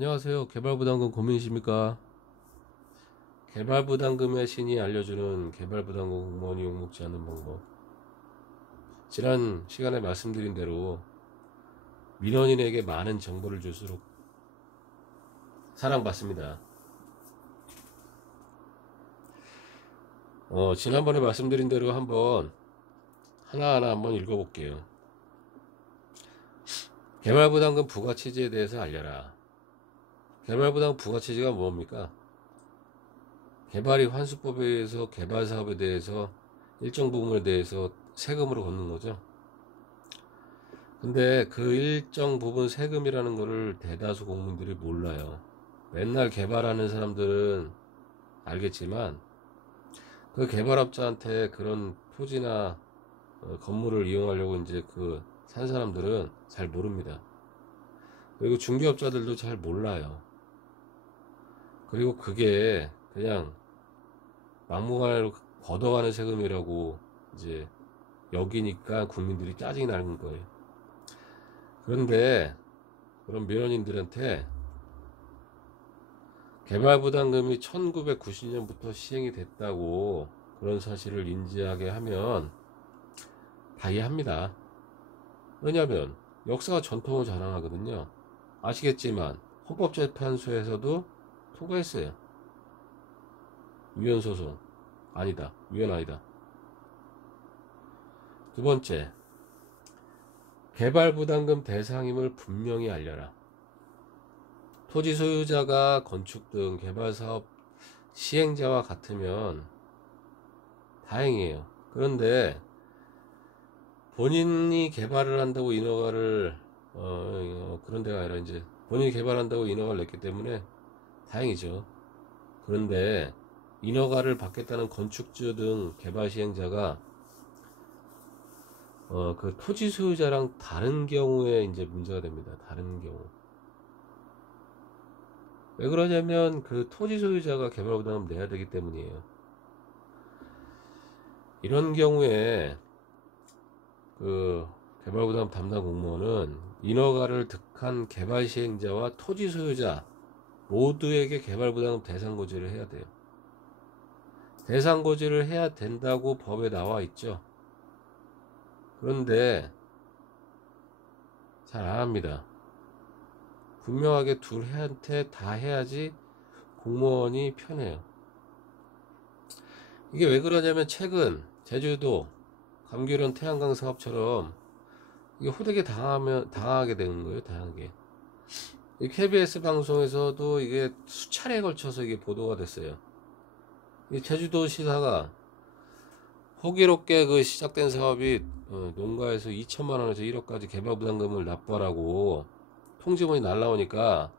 안녕하세요. 개발부담금 고민이십니까? 개발부담금의 신이 알려주는 개발부담금 공무원이 욕먹지 않는 방법. 지난 시간에 말씀드린 대로 민원인에게 많은 정보를 줄수록 사랑받습니다. 지난번에 말씀드린 대로 하나하나 한번 읽어볼게요. 개발부담금 부과취지에 대해서 알려라. 개발부담금 부과취지가 뭡니까? 개발이 환수법에 의해서 개발사업에 대해서 일정 부분에 대해서 세금으로 걷는 거죠. 근데 그 일정 부분 세금이라는 거를 대다수 국민들이 몰라요. 맨날 개발하는 사람들은 알겠지만 그 개발업자한테 그런 토지나 건물을 이용하려고 이제 그 산 사람들은 잘 모릅니다. 그리고 중개업자들도 잘 몰라요. 그리고 그게 그냥 막무가내로 걷어가는 세금이라고 이제 여기니까 국민들이 짜증이 나는 거예요. 그런데 그런 민원인들한테 개발부담금이 1990년부터 시행이 됐다고 그런 사실을 인지하게 하면 다 이해합니다. 왜냐하면 역사가 전통을 자랑하거든요. 아시겠지만 헌법재판소에서도 통과했어요. 위헌소송 아니다. 위헌 아니다. 두 번째, 개발부담금 대상임을 분명히 알려라. 토지 소유자가 건축 등 개발사업 시행자와 같으면 다행이에요. 그런데 본인이 개발을 한다고 인허가를 그런 데가 아니라 이제 본인이 개발한다고 인허가를 냈기 때문에 다행이죠. 그런데 인허가를 받겠다는 건축주 등 개발 시행자가 그 토지 소유자랑 다른 경우에 이제 문제가 됩니다. 다른 경우. 왜 그러냐면 그 토지 소유자가 개발부담금 내야 되기 때문이에요. 이런 경우에 그 개발부담금 담당 공무원은 인허가를 득한 개발 시행자와 토지 소유자 모두에게 개발부담금 대상고지를 해야 돼요. 대상고지를 해야 된다고 법에 나와 있죠. 그런데 잘 안 합니다. 분명하게 둘한테 다 해야지 공무원이 편해요. 이게 왜 그러냐면 최근 제주도 감귤원 태양광 사업처럼 이게 호되게 당하게 되는 거예요. 당하게. 이 KBS 방송에서도 이게 수차례에 걸쳐서 이게 보도가 됐어요. 이 제주도시사가 호기롭게 그 시작된 사업이 농가에서 2천만 원에서 1억까지 개발부담금을 납부하라고 통지문이 날라오니까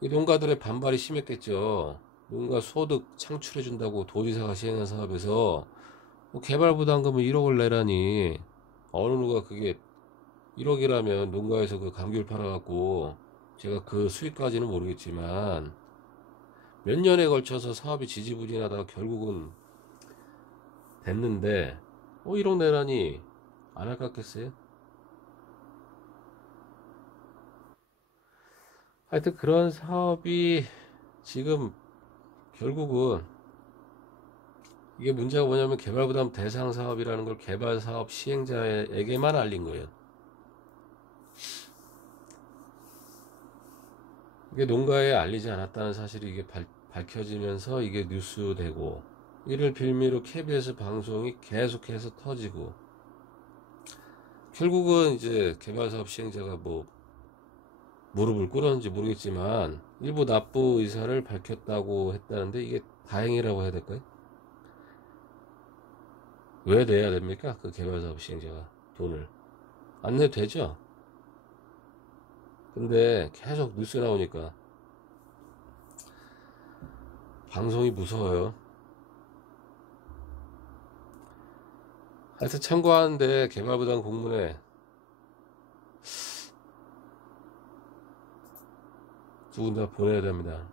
이 농가들의 반발이 심했겠죠. 농가 소득 창출해준다고 도지사가 시행한 사업에서 뭐 개발부담금을 1억을 내라니 어느 누가 그게 1억이라면 농가에서 그 감귤 팔아갖고 제가 그 수익까지는 모르겠지만 몇 년에 걸쳐서 사업이 지지부진하다가 결국은 됐는데 1억 내라니 안 할 것 같겠어요? 하여튼 그런 사업이 지금 결국은 이게 문제가 뭐냐면 개발부담 대상 사업이라는 걸 개발사업 시행자에게만 알린 거예요. 이게 농가에 알리지 않았다는 사실이 이게 밝혀지면서 이게 뉴스되고 이를 빌미로 KBS 방송이 계속해서 터지고 결국은 이제 개발사업 시행자가 뭐 무릎을 꿇었는지 모르겠지만 일부 납부 의사를 밝혔다고 했다는데 이게 다행이라고 해야 될까요? 왜 내야 됩니까? 그 개발사업 시행자가 돈을 안 내도 되죠? 근데 계속 뉴스 나오니까 방송이 무서워요. 하여튼 참고하는데 개발부담 공문에 두 군 다 보내야 됩니다.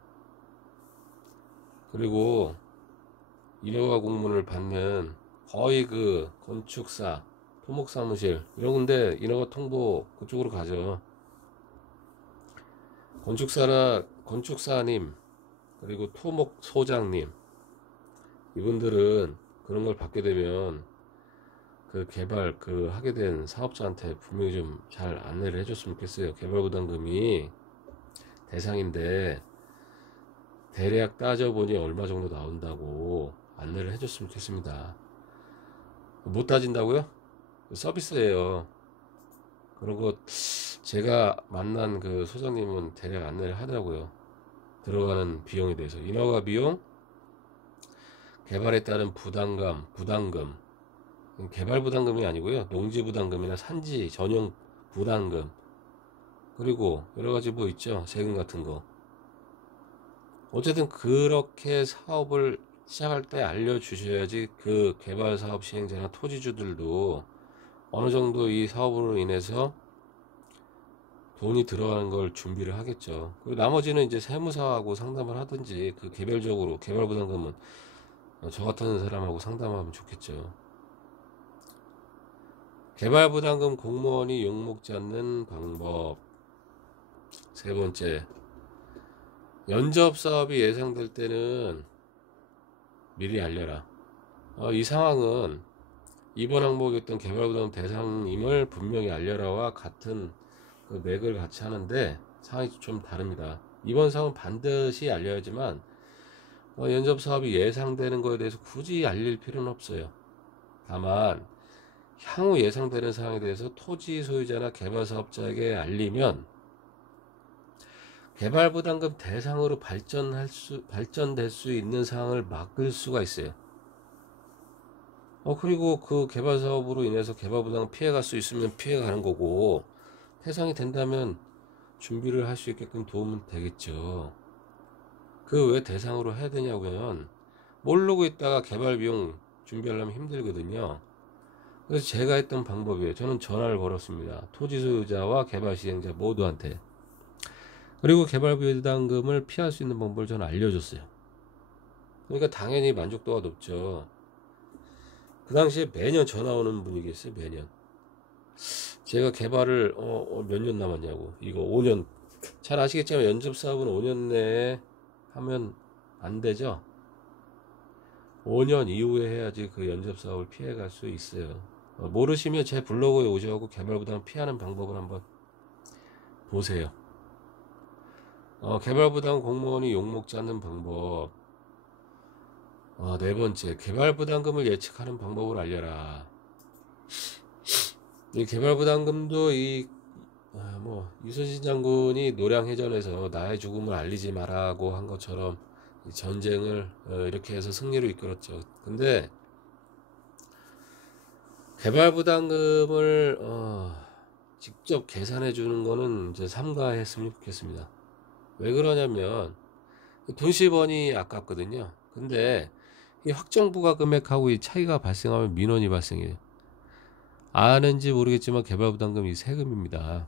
그리고 인허가 공문을 받는 거의 그 건축사, 토목사무실 이런 건데 인허가 통보 그쪽으로 가죠. 건축사나 건축사님 그리고 토목 소장님, 이분들은 그런 걸 받게 되면 그 개발 그 하게 된 사업자한테 분명히 좀 잘 안내를 해줬으면 좋겠어요. 개발부담금이 대상인데 대략 따져보니 얼마 정도 나온다고 안내를 해줬으면 좋겠습니다. 못 따진다고요? 서비스예요. 그런 거 제가 만난 그 소장님은 대략 안내를 하더라고요. 들어가는 비용에 대해서 인허가 비용, 개발에 따른 부담금, 개발 부담금이 아니고요. 농지 부담금이나 산지 전용 부담금, 그리고 여러 가지 뭐 있죠. 세금 같은 거. 어쨌든 그렇게 사업을 시작할 때 알려주셔야지 그 개발 사업 시행자나 토지주들도 어느 정도 이 사업으로 인해서 돈이 들어가는 걸 준비를 하겠죠. 그리고 나머지는 이제 세무사하고 상담을 하든지 그 개별적으로 개발 부담금은 저 같은 사람하고 상담하면 좋겠죠. 개발 부담금 공무원이 욕먹지 않는 방법. 세 번째, 연접 사업이 예상될 때는 미리 알려라. 이 상황은 이번 항목이었던 개발부담 대상임을 분명히 알려라와 같은 그 맥을 같이 하는데 상황이 좀 다릅니다. 이번 사업은 반드시 알려야지만 연접 사업이 예상되는 거에 대해서 굳이 알릴 필요는 없어요. 다만 향후 예상되는 사항에 대해서 토지 소유자나 개발 사업자에게 알리면 개발 부담금 대상으로 발전될 수 있는 상황을 막을 수가 있어요. 그리고 그 개발 사업으로 인해서 개발 부담금 피해갈 수 있으면 피해가는 거고, 해상이 된다면 준비를 할 수 있게끔 도움은 되겠죠. 그 왜 대상으로 해야 되냐면 모르고 있다가 개발 비용 준비하려면 힘들거든요. 그래서 제가 했던 방법이에요. 저는 전화를 걸었습니다. 토지 소유자와 개발 시행자 모두한테. 그리고 개발 부담금을 피할 수 있는 방법을 저는 알려줬어요. 그러니까 당연히 만족도가 높죠. 그 당시에 매년 전화 오는 분이 계셨어요. 매년. 제가 개발을 몇 년 남았냐고. 이거 5년. 잘 아시겠지만 연접 사업은 5년 내에 하면 안 되죠. 5년 이후에 해야지 그 연접 사업을 피해갈 수 있어요. 모르시면 제 블로그에 오셔서 개발 부담 피하는 방법을 한번 보세요. 개발 부담 공무원이 욕먹지 않는 방법. 네 번째, 개발 부담금을 예측하는 방법을 알려라. 이 개발 부담금도 이순신 장군이 노량해전에서 나의 죽음을 알리지 마라고 한 것처럼 전쟁을 이렇게 해서 승리로 이끌었죠. 근데 개발 부담금을 직접 계산해 주는 거는 이제 삼가했으면 좋겠습니다. 왜 그러냐면 돈 10원이 아깝거든요. 근데 이 확정 부과 금액하고 이 차이가 발생하면 민원이 발생해요. 아는지 모르겠지만 개발 부담금이 세금입니다.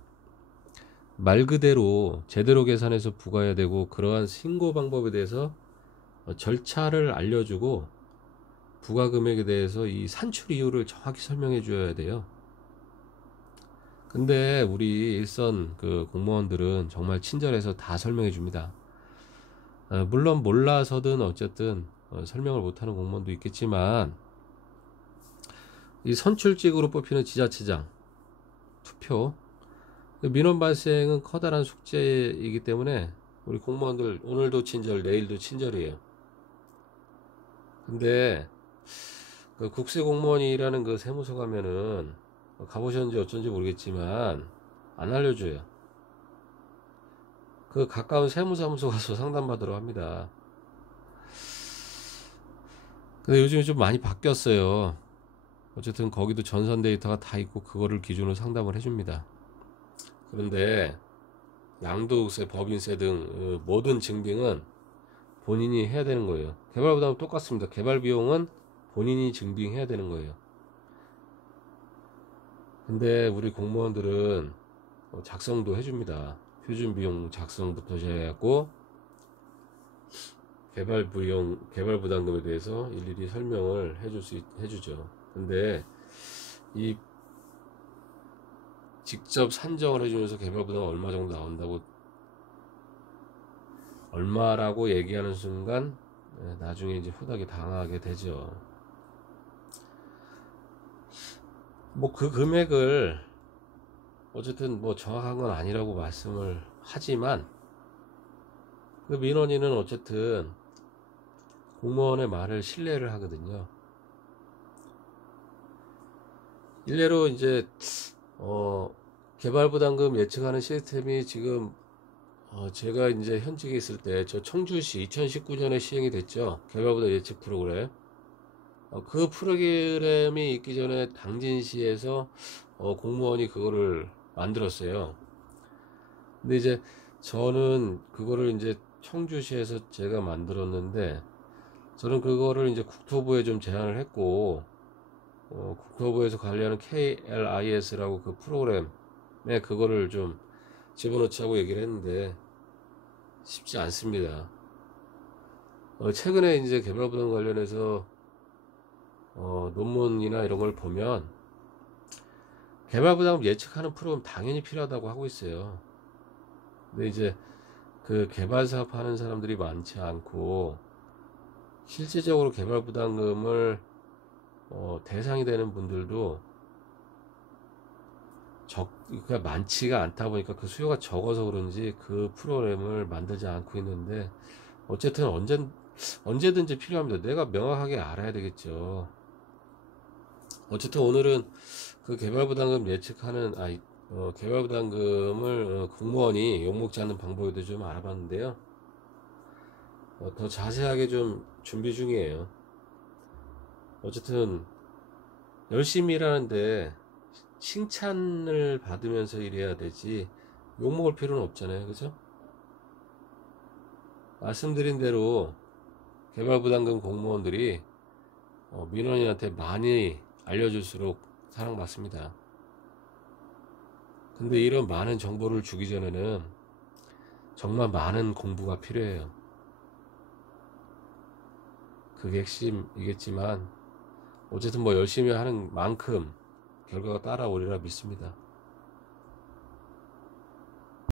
말 그대로 제대로 계산해서 부과해야 되고, 그러한 신고 방법에 대해서 절차를 알려주고 부과 금액에 대해서 이 산출 이유를 정확히 설명해 줘야 돼요. 근데 우리 일선 그 공무원들은 정말 친절해서 다 설명해 줍니다. 물론 몰라서든 어쨌든 설명을 못하는 공무원도 있겠지만, 이 선출직으로 뽑히는 지자체장 투표 민원 발생은 커다란 숙제이기 때문에 우리 공무원들 오늘도 친절 내일도 친절이에요. 근데 그 국세공무원이라는 그 세무서 가면은 가보셨는지 어쩐지 모르겠지만 안 알려줘요. 그 가까운 세무사무소 가서 상담받으러 합니다. 근데 요즘에 좀 많이 바뀌었어요. 어쨌든 거기도 전산 데이터가 다 있고 그거를 기준으로 상담을 해줍니다. 그런데 양도세, 법인세 등 모든 증빙은 본인이 해야 되는 거예요. 개발보다는 똑같습니다. 개발 비용은 본인이 증빙해야 되는 거예요. 근데 우리 공무원들은 작성도 해줍니다. 표준 비용 작성부터 시작해갖고 개발 부담금에 대해서 일일이 설명을 해주죠. 근데 이 직접 산정을 해주면서 개발 부담 얼마 정도 나온다고 얼마라고 얘기하는 순간 나중에 이제 후하게 당하게 되죠. 뭐 그 금액을 어쨌든 뭐 정확한 건 아니라고 말씀을 하지만 그 민원인은 어쨌든 공무원의 말을 신뢰를 하거든요. 일례로 이제 개발부담금 예측하는 시스템이 지금 제가 이제 현직에 있을 때 저 청주시 2019년에 시행이 됐죠. 개발부담 예측 프로그램. 그 프로그램이 있기 전에 당진시에서 공무원이 그거를 만들었어요. 근데 이제 저는 그거를 이제 청주시에서 제가 만들었는데 저는 그거를 이제 국토부에 좀 제안을 했고 국토부에서 관리하는 KLIS라고 그 프로그램에 그거를 좀 집어넣자고 얘기를 했는데 쉽지 않습니다. 최근에 이제 개발부담 관련해서 논문이나 이런 걸 보면 개발부담 예측하는 프로그램 당연히 필요하다고 하고 있어요. 근데 이제 그 개발 사업 하는 사람들이 많지 않고 실질적으로 개발부담금을 대상이 되는 분들도 그러니까 많지가 않다 보니까 그 수요가 적어서 그런지 그 프로그램을 만들지 않고 있는데 어쨌든 언제든지 필요합니다. 내가 명확하게 알아야 되겠죠. 어쨌든 오늘은 그 개발부담금 예측하는 개발부담금을 공무원이 욕먹지 않는 방법에도 좀 알아봤는데요. 더 자세하게 좀 준비 중이에요. 어쨌든 열심히 일하는데 칭찬을 받으면서 일해야 되지 욕먹을 필요는 없잖아요. 그죠? 말씀드린 대로 개발부담금 공무원들이 민원인한테 많이 알려줄수록 사랑받습니다. 근데 이런 많은 정보를 주기 전에는 정말 많은 공부가 필요해요. 그게 핵심이겠지만 어쨌든 뭐 열심히 하는 만큼 결과가 따라오리라 믿습니다.